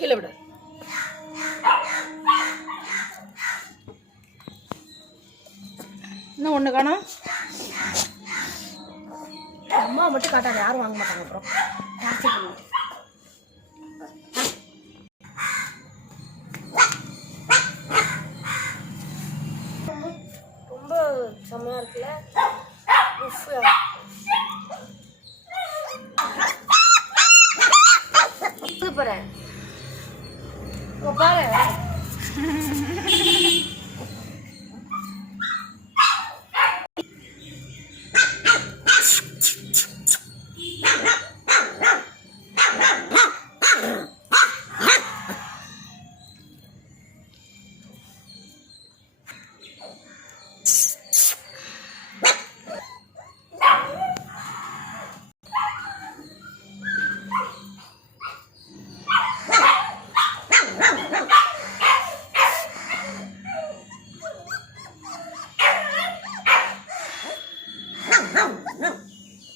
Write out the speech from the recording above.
கீழே விடு. இன்னும் ஒன்று காணும். அம்மா மட்டும் காட்டாது, யாரும் வாங்க மாட்டாங்க. அப்புறம் டார்ச்சர் பண்ணிட்டு ரொம்ப செம்மையா இருக்குல்ல. சூப்பர் பாரு.